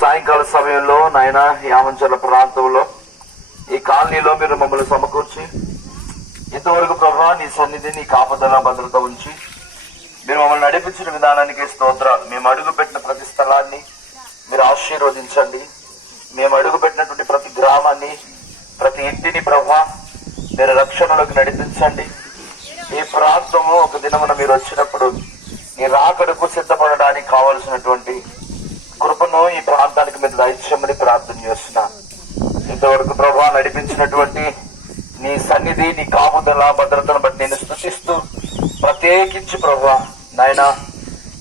సాయంకాల సమయంలో నాయన యామంచర్ల ప్రాంతంలో ఈ కాలనీలో మీరు మమ్మల్ని సమకూర్చి ఇంతవరకు ప్రభా నీ సన్నిధి నీ కాపుదల భద్రత ఉంచి మీరు మమ్మల్ని నడిపించిన విధానానికి స్తోత్రాలు. మేము అడుగు పెట్టిన ప్రతి స్థలాన్ని మీరు ఆశీర్వదించండి. మేము అడుగు పెట్టినటువంటి ప్రతి గ్రామాన్ని ప్రతి ఇంటిని ప్రభా మీరు రక్షణలోకి నడిపించండి. ఈ ప్రాంతము ఒక దినమున మీరు వచ్చినప్పుడు నీ రాకడకు సిద్ధపడడానికి కావలసినటువంటి కృపను ఈ ప్రాంతానికి మీరు దయచేయమని ప్రార్థన చేస్తున్నాను. ఇంతవరకు ప్రభా నడిపించినటువంటి నీ సన్నిధి నీ కాపుదల భద్రతను బట్టి నేను స్తుతిస్తూ ప్రత్యేకించి ప్రభా నాయన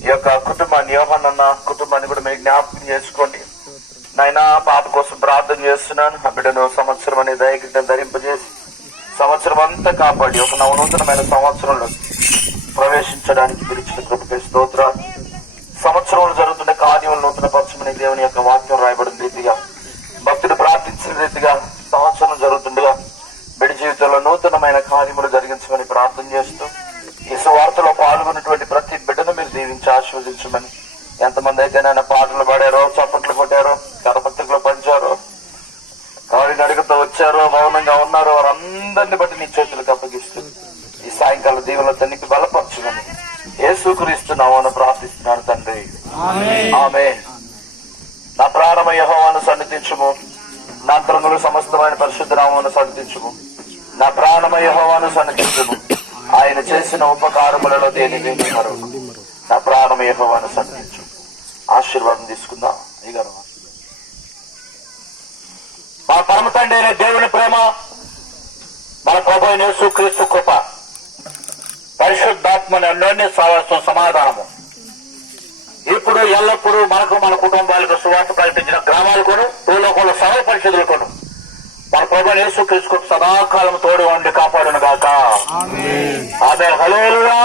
ఈ యొక్క కుటుంబాన్ని యోహన్న కుటుంబాన్ని కూడా మీరు జ్ఞాపకం చేసుకోండి నాయన. పాప కోసం ప్రార్థన చేస్తున్నాను. ఆ బిడ్డను సంవత్సరం అనే దయగిడ్డ ధరింపజేసి సంవత్సరం అంతా కాపాడి ఒక నవనూతనమైన సంవత్సరంలో ప్రవేశించడానికి మీరు ఇచ్చిన కృపకి స్తోత్రాలు. సంవత్సరంలో జరుగుతున్న కార్యములు నూతన పరచమని దేవుని యొక్క వాక్యం రాయబడిన రీతిగా భక్తుడు ప్రార్థించిన రీతిగా సంవత్సరం జరుగుతుండగా బిడ్డ జీవితంలో నూతనమైన కార్యములు జరిగించమని ప్రార్థన చేస్తూ ఈ సువార్తలో పాల్గొన్నటువంటి ప్రతి బిడ్డను మీరు దీవించి ఆశీర్వదించమని. ఎంతమంది అయితే నాయన పాటలు పాడారో, చప్పట్లు కొట్టారో, కరపత్రికలో పంచారో, కాడి నడుగుతూ వచ్చారో, మౌనంగా ఉన్నారో వారందరిని బట్టి నీ చేతులకు అప్పగిస్తూ ఈ సాయంకాల దీవుల తనికి బలపరచుమని యేసుక్రీస్తునామమున ప్రార్థిస్తున్నాను తండ్రి, ఆమేన్. నా ప్రాణమ యెహోవాను సన్నిధించుము, నా త్రములు సమస్తమైన పరిశుద్ధ నామమును సన్నిధించుము. నా ప్రాణమ యెహోవాను సన్నిధించుము, ఆయన చేసిన ఉపకారములలో దేనిని మరొక. నా ప్రాణమ యెహోవాను సన్నిధించు. ఆశీర్వాదం తీసుకుందాం. ఇగరు మా పరమ తండ్రి అయిన దేవుని ప్రేమ, మన ప్రభు అయిన యేసుక్రీస్తు కృప, పరిశుద్ధాత్మని అన్యోన్య సహవాసం సమాధానము ఇప్పుడు ఎల్లప్పుడూ మనకు మన కుటుంబాలకు సువార్త ప్రకటించిన గ్రామాలకును భూలోకంలో సర్వ పరిషదులకును మన ప్రభు యేసుక్రీస్తు సదాకాలం తోడు ఉండి కాపాడును గాక. ఆమేన్. హల్లెలూయా.